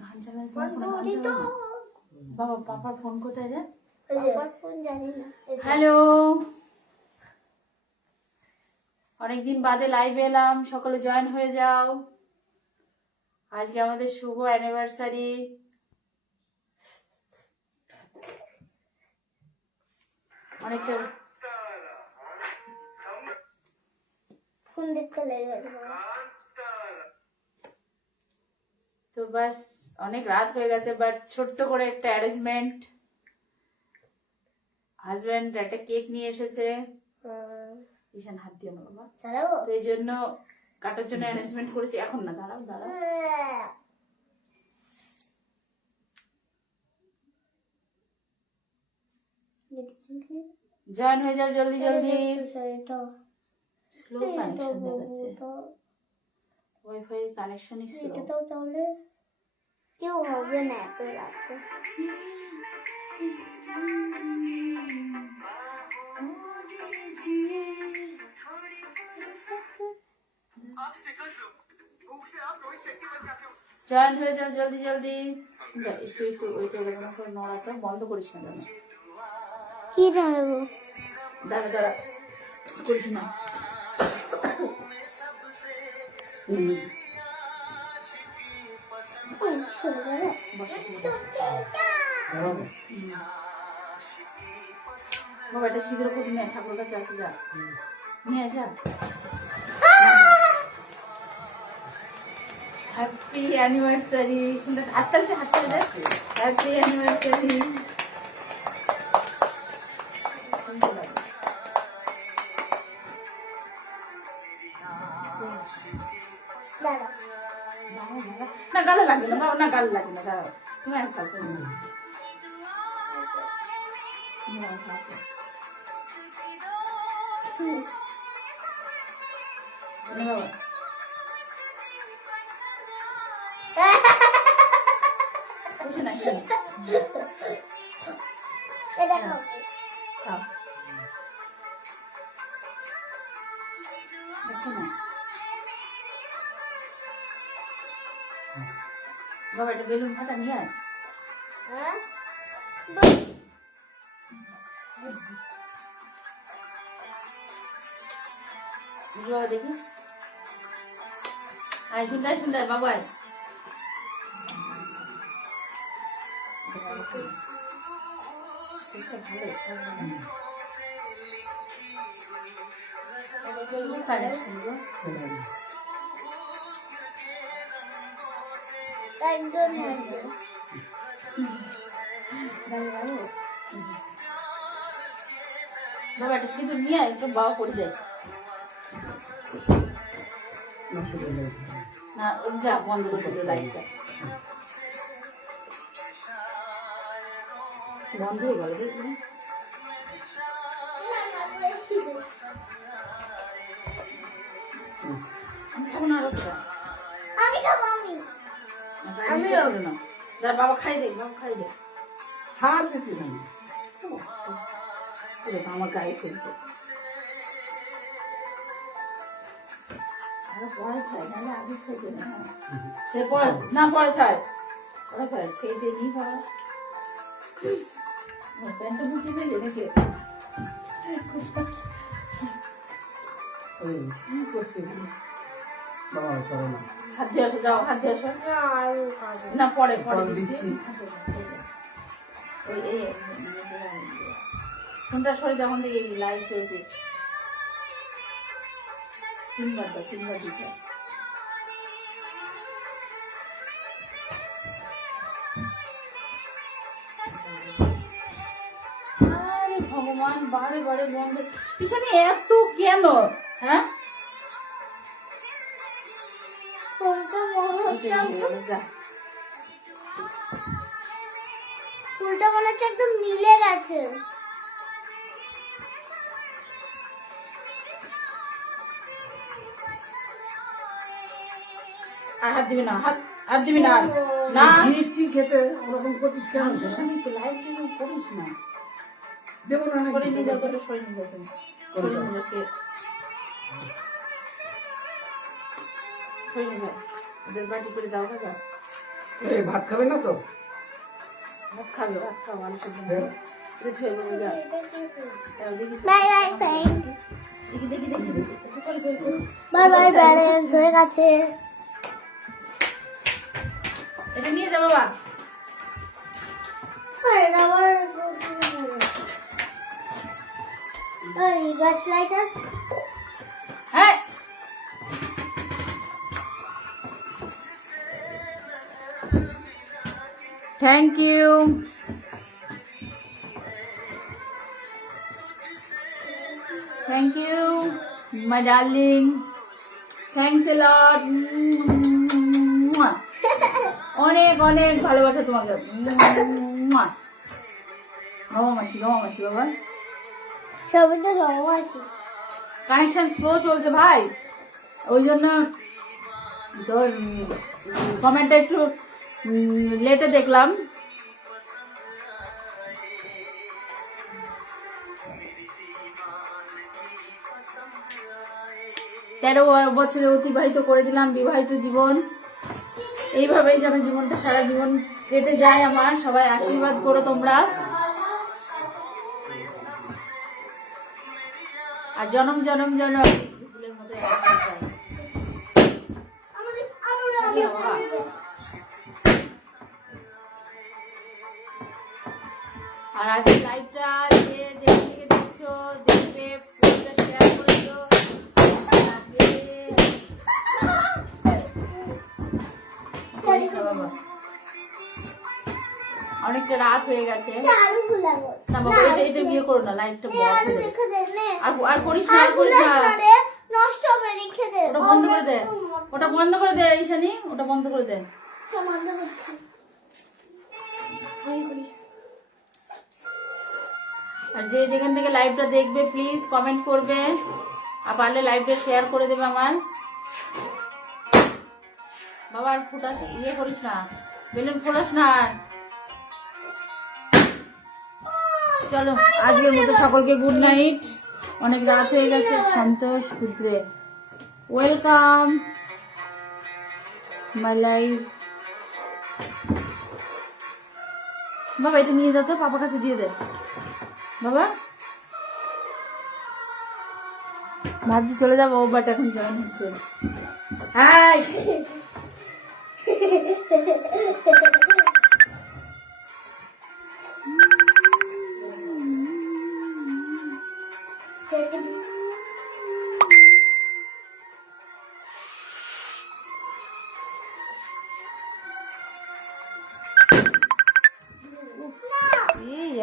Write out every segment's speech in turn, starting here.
গান চালায় বাবা। পাপার ফোন কোথায় রে? হ্যালো, অনেকদিন বাদে লাইভে এলাম, সকলে জয়েন হয়ে যাও। আজকে আমাদের শুভ অ্যানিভার্সারি। অনেকটা ফোন দেখতে লেগে তো বাস, অনেক রাত হয়ে গেছে, বাট ছোট্ট করে একটা অ্যারেঞ্জমেন্ট। হাজবেন্ড একটা কেক নিয়ে এসেছে। ঈশান হাত দিয়ে আমার বাবা, তো এই জন্য কাটার জন্য অ্যারেঞ্জমেন্ট করেছি। এখন না, দাঁড়াও দাঁড়াও। জয়েন হয়ে যাও জলদি জলদি। স্লো কানেকশন দেখাচ্ছে, ওয়াইফাই কানেকশনই স্লো। তাহলে কেউ হবে না এত রাতে। জয়েন হয়ে যাও জলদি জলদি। একটু একটু ওইটা নড়াটা বন্ধ করিস না। জানো কি দাঁড়াবো? দাঁড়া দাঁড়া করিস না। বাবা এটা শীঘ্র করে নিয়ে ঠাকুর কাছে আছে, যা নিয়ে যা। Happy anniversary. হাততালি হাততালি দেখ। Happy anniversary. না গালে লাগবে না বাবা, না গালে লাগবে না। দাঁড়াও, তুমি এক কাজ করো। বাবা বুঝে না কি বাবা, এটা বেলুন ফাটা নিয়ে আয়। বাবা দেখি, আয় সুন্দর সুন্দর বাবা। বাবা একটা সিঁদুর নিয়ে একটু বাবা পড়ে যায় না, যা বন্ধ করে দিল লাইটটা। বন্ধ হয়ে গেল দেখুন। বাবা খাই দে, বাবা খাই দে। হাত দিচ্ছি না আমার গায়ে ফেলতে পড়াই চাই, নাহলে আগে খেতে না। সে পড়া না, পড়ে থাক, পড়ে থাক, খেয়ে দিয়ে নি পড়া। প্যান্টটা বুঝে দিলে নাকি হাত দিয়ে আসো, যাও হাত দিয়ে আসো। না পরে পরে দিচ্ছি। ওই এই ফোনটা সরে যখন দেখি লাইট চলছে, তিনবার দাও, তিনবার দিতে। আরে ভগবান, বারে বারে বন্ধ। পিছনে এত কেন? হ্যাঁ ফুলটা মনে হচ্ছে একদম মিলে গেছে। আর হাত দিবি না, হাত হাত দিবি না, না দিচ্ছি খেতে ওরকম করছিস কেন? লাইভ করিস না, দেবো না করে নিয়ে যাও, সরে নিয়ে যাও, তুমি সরে নিয়ে যাও। হয়ে গেল ওদের বাটি করে দাও দাদা এই ভাত খাবে না তো? ভাত খাবে ভাত খাও আলু সবজি এটা ছুঁয়ে বলে যা দেখি বাই বাই ফ্রেন্ড দেখি দেখি দেখি বাই বাই প্যারেন্টস হয়ে গেছে এটা নিয়ে যাবো বাবা গাছ লাইটার হ্যাঁ thank you thank you my darling thanks a lot অনেক অনেক ভালোবাসা তোমাকে মাসি বাবা সবই তো জমাসি কানেকশন স্লো চলছে ভাই ওই জন্য তোর কমেন্টটা একটু লেটে দেখলাম তেরো বছরে অতিবাহিত করে দিলাম বিবাহিত জীবন এইভাবেই যেন জীবনটা সারা জীবন কেটে যায় আমার সবাই আশীর্বাদ করো তোমরা আর জনম জনম জনম ফুলের মতো আর আজকে লাইভটা যে দেখে দেখছো দেখে পুরোটা শেয়ার করে দিও বাবা অনেকটা রাত হয়ে গেছে না বাবা এটা বিয়ে করো না লাইটটা বন্ধ করে দে আর করিস না আর করিস না নষ্ট হবে রেখে দে ওটা বন্ধ করে দে ওটা বন্ধ করে দে ঈশানী ওটা বন্ধ করে দে বন্ধ করছি আর যে যেখান থেকে লাইভটা দেখবে প্লিজ কমেন্ট করবে আর পারলে লাইভটা শেয়ার করে দেবে আমার বাবা আর ফুটাস ইয়ে করিস না বেলুন ফোড়াস না চলো আজকের মতো সকলকে গুড নাইট অনেক রাত হয়ে গেছে সন্তোষ ক্ষুদ্রে ওয়েলকাম মাই লাইফ বাবা এটা নিয়ে যাও তো পাপার কাছে দিয়ে দে বাবা ভাবছি চলে যাবো বাট এখন জয়েন হচ্ছে হাই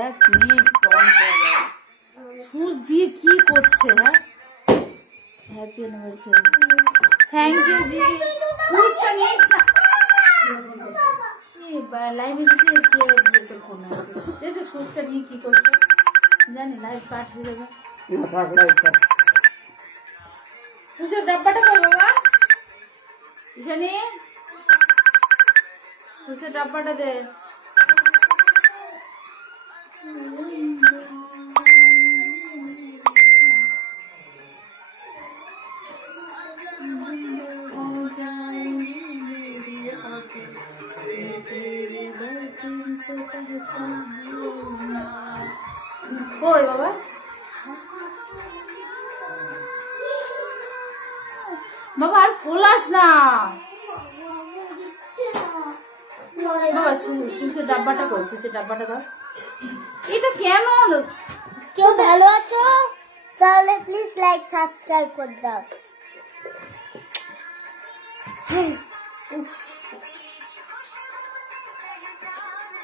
এক মিনিট সুচ দিয়ে কি করছে হ্যাঁ হ্যাপি অ্যানিভার্সারি থ্যাংক ইউ জি সুচটা নিস না লাইভে দিতে ফোন আছে দেখো সুচটা নিয়ে কি করছে জানি লাইভ কাট হয়ে যাবে সুচের ডাব্বাটা কই বাবা জানি সুচের ডাব্বাটা দে কই বাবা বাবা আর ফোলাস না বাবা সুচের ডাব্বাটা কই সুচের ডাব্বাটা দাও এটা কেমন কেউ ভালো আছো তাহলে প্লিজ লাইক সাবস্ক্রাইব করে দাও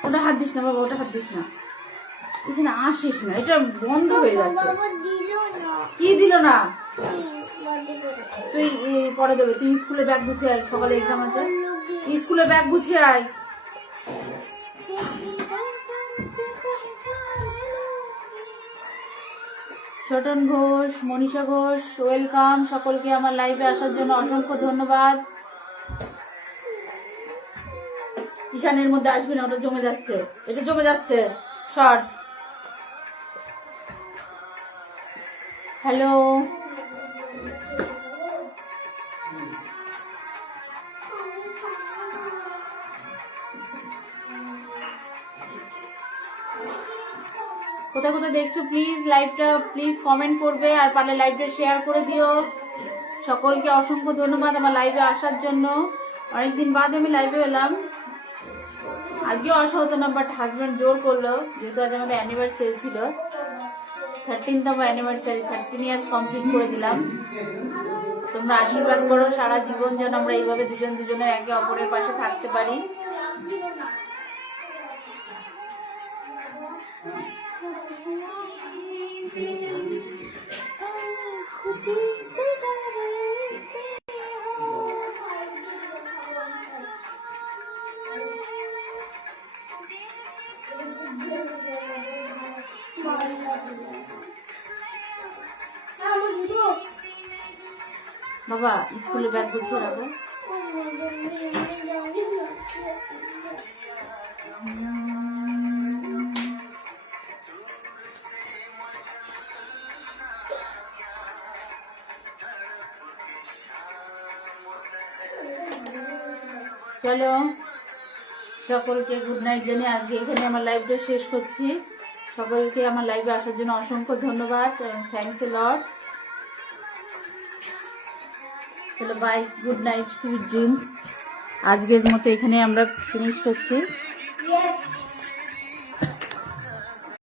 ওটা হাত দিস না বাবা ওটা হাত দিস না এখানে আসিস না এটা বন্ধ হয়ে যাচ্ছে কি দিল না তুই পরে দেবে তুই স্কুলে ব্যাগ গুছিয়ে আয় সকালে এক্সাম আছে স্কুলে ব্যাগ গুছিয়ে আয় ছোটন ঘোষ মনীষা ঘোষ ওয়েলকাম সকলকে আমার লাইভে আসার জন্য অসংখ্য ধন্যবাদ ঈশানের মধ্যে আসবি না ওটা জমে যাচ্ছে এটা জমে যাচ্ছে শর্ট হ্যালো কোথায় কোথায় দেখছো প্লিজ লাইভটা প্লিজ কমেন্ট করবে, আর পারলে লাইভটা শেয়ার করে দিও। সকলকে অসংখ্য ধন্যবাদ আমার লাইভে আসার জন্য। অনেকদিন বাদ আমি লাইভে এলাম, আজকেও আসা হতো না, বাট হাজব্যান্ড জোর করলো, যেহেতু আজ আমাদের অ্যানিভার্সারি ছিল, 13তম অ্যানিভার্সারি, 13 ইয়ার্স কমপ্লিট করে দিলাম। তোমরা আশীর্বাদ করো সারা জীবন যেন আমরা এইভাবে দুজন দুজনের একে অপরের পাশে থাকতে পারি। বাবা স্কুলের ব্যাগ গুছিয়ে রাখো। চলো সকলকে গুড নাইট জানিয়ে আজকে এখানে আমার লাইভটা শেষ করছি। সকলকে আমার লাইভে আসার জন্য অসংখ্য ধন্যবাদ, থ্যাংকস এ লট। চলো bye, good night, sweet dreams. আজকের মতো এখানে আমরা ফিনিশ করছি।